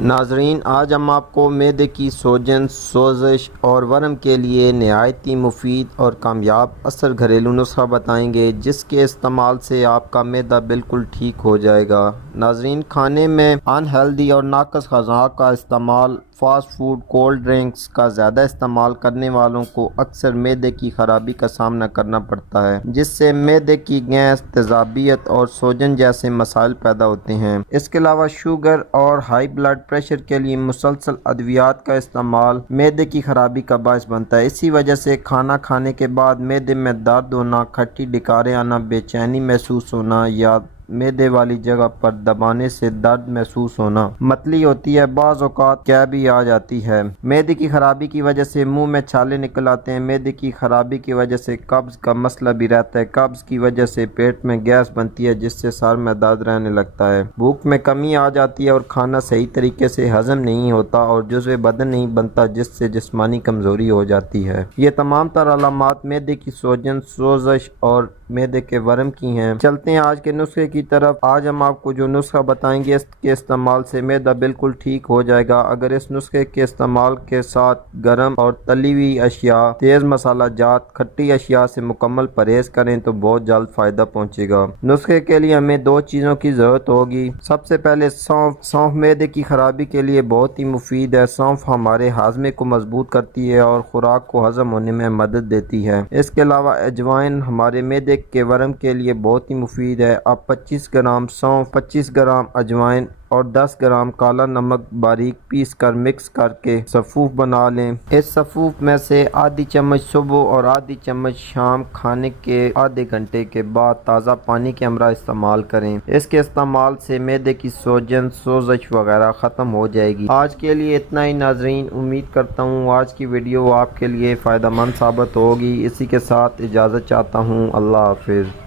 ناظرین، آج ہم آپ کو معدے کی سوجن، سوزش اور ورم کے لیے نہایت ہی مفید اور کامیاب اثر گھریلو نسخہ بتائیں گے جس کے استعمال سے آپ کا معدہ بالکل ٹھیک ہو جائے گا۔ ناظرین، کھانے میں ان ہیلدی اور ناقص غذا کا استعمال، فاسٹ فوڈ، کولڈ ڈرنکس کا زیادہ استعمال کرنے والوں کو اکثر معدے کی خرابی کا سامنا کرنا پڑتا ہے، جس سے معدے کی گیس، تیزابیت اور سوجن جیسے مسائل پیدا ہوتے ہیں۔ اس کے علاوہ شوگر اور ہائی بلڈ پریشر کے لیے مسلسل ادویات کا استعمال معدے کی خرابی کا باعث بنتا ہے۔ اسی وجہ سے کھانا کھانے کے بعد معدے میں درد ہونا، کھٹی ڈکاریں آنا، بے چینی محسوس ہونا یا معدے والی جگہ پر دبانے سے درد محسوس ہونا، متلی ہوتی ہے، بعض اوقات قے بھی آ جاتی ہے۔ معدے کی خرابی کی وجہ سے منہ میں چھالے نکل آتے ہیں۔ معدے کی خرابی کی وجہ سے قبض کا مسئلہ بھی رہتا ہے۔ قبض کی وجہ سے پیٹ میں گیس بنتی ہے جس سے سر میں درد رہنے لگتا ہے۔ بھوک میں کمی آ جاتی ہے اور کھانا صحیح طریقے سے ہضم نہیں ہوتا اور جزو بدن نہیں بنتا جس سے جسمانی کمزوری ہو جاتی ہے۔ یہ تمام تر علامات معدے کی سوجن، سوزش اور معدے کے ورم کی ہیں۔ چلتے ہیں آج کے نسخے کی طرف۔ آج ہم آپ کو جو نسخہ بتائیں گے اس کے استعمال سے معدہ بالکل ٹھیک ہو جائے گا۔ اگر اس نسخے کے استعمال کے ساتھ گرم اور تلی ہوئی اشیاء، تیز مسالہ جات، کھٹی اشیاء سے مکمل پرہیز کریں تو بہت جلد فائدہ پہنچے گا۔ نسخے کے لیے ہمیں دو چیزوں کی ضرورت ہوگی۔ سب سے پہلے سونف۔ سونف معدے کی خرابی کے لیے بہت ہی مفید ہے۔ سونف ہمارے ہاضمے کو مضبوط کرتی ہے اور خوراک کو ہضم ہونے میں مدد دیتی ہے۔ اس کے علاوہ اجوائن ہمارے معدے کے ورم کے لیے بہت ہی مفید ہے۔ آپ 25 گرام سونف، 25 گرام اجوائن اور 10 گرام کالا نمک باریک پیس کر مکس کر کے سفوف بنا لیں۔ اس سفوف میں سے آدھی چمچ صبح اور آدھی چمچ شام کھانے کے آدھے گھنٹے کے بعد تازہ پانی کے ہمراہ استعمال کریں۔ اس کے استعمال سے معدے کی سوجن، سوزش وغیرہ ختم ہو جائے گی۔ آج کے لیے اتنا ہی ناظرین، امید کرتا ہوں آج کی ویڈیو آپ کے لیے فائدہ مند ثابت ہوگی۔ اسی کے ساتھ اجازت چاہتا ہوں۔ اللہ حافظ۔